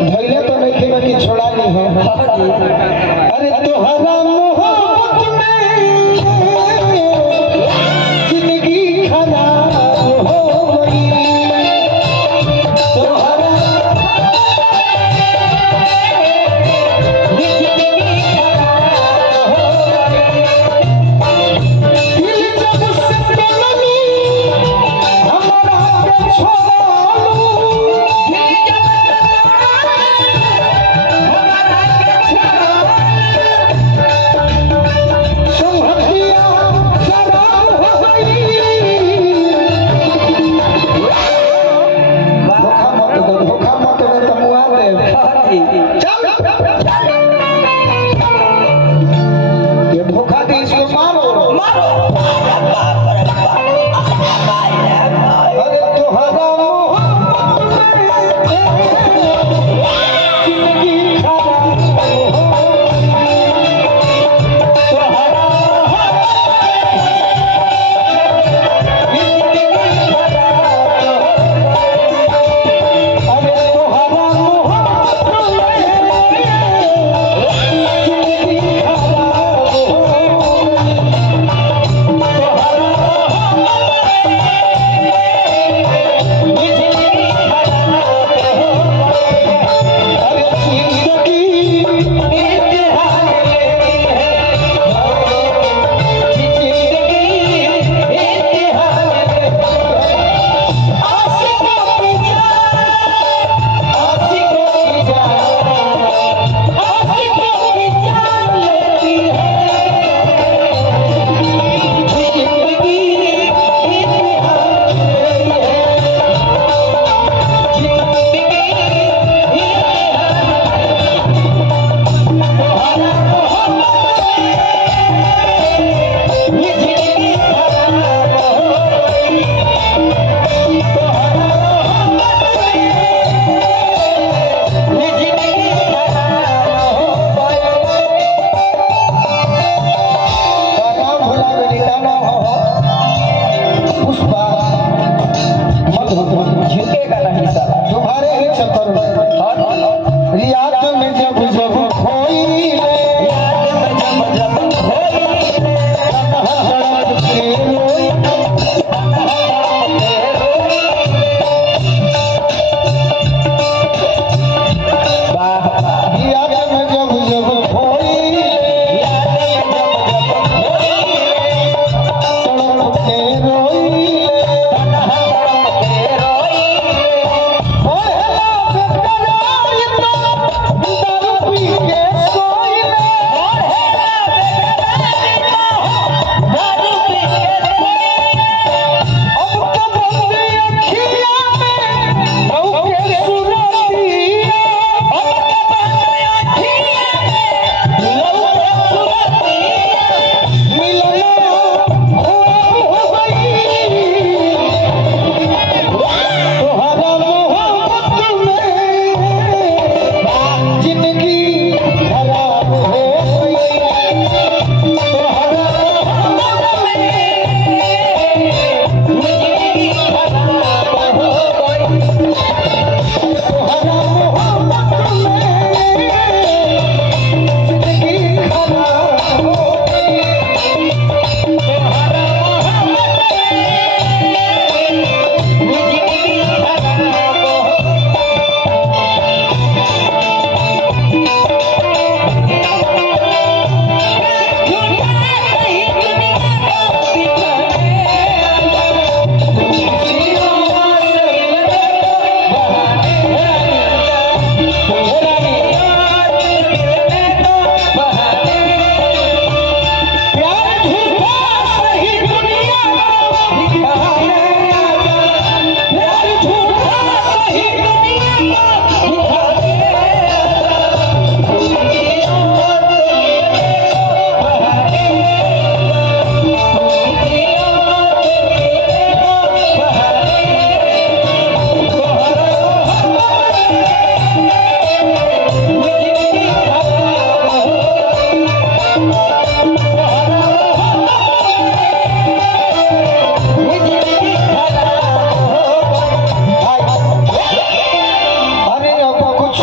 भैया तो नहीं खेला कि छोड़ा नहीं है। अरे तोहरा मोहब्बत में जिंदगी खराब हो गई। तोहरा जिंदगी खराब हो गई। दिल जब से तोड़नी हमारा के छोड़ू। दिल जब संभलिया शराब हो गई। धोखा मत दे तो मुआ दे। ये धोखा दे इसको मारो। अरे तोहरा मोहब्बत में जिंदगी खराब हो तुम्हारे ही चक्कर में रियाद में जब जब खोई ले रियाद में जब जब खोई ले तड़प के रोई ले। कुछ